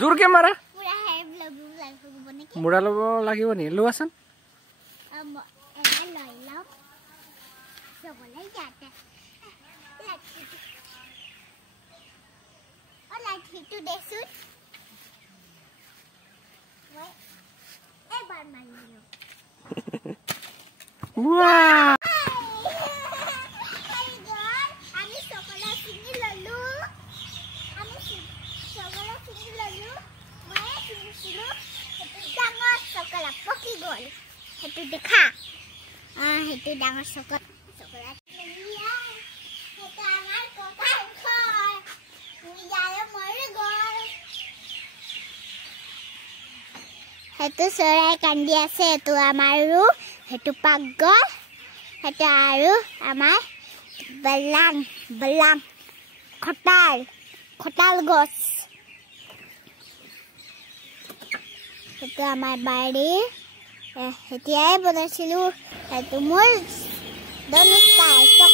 জোৰকে মাৰা মুৰা ল'ব লাগিব নি লোৱাচোন Wow! Itu dekha. Itu dangar sokot. Coklat. Iya. Itu amar kokan khoi. Nijaya mor gol. Itu sorai kandi ase itu amaru. Itu pagol. Itu aru amar belang. Khotal gos. Itu amar bari. Hetiai bola silu, itu mul, donut kai.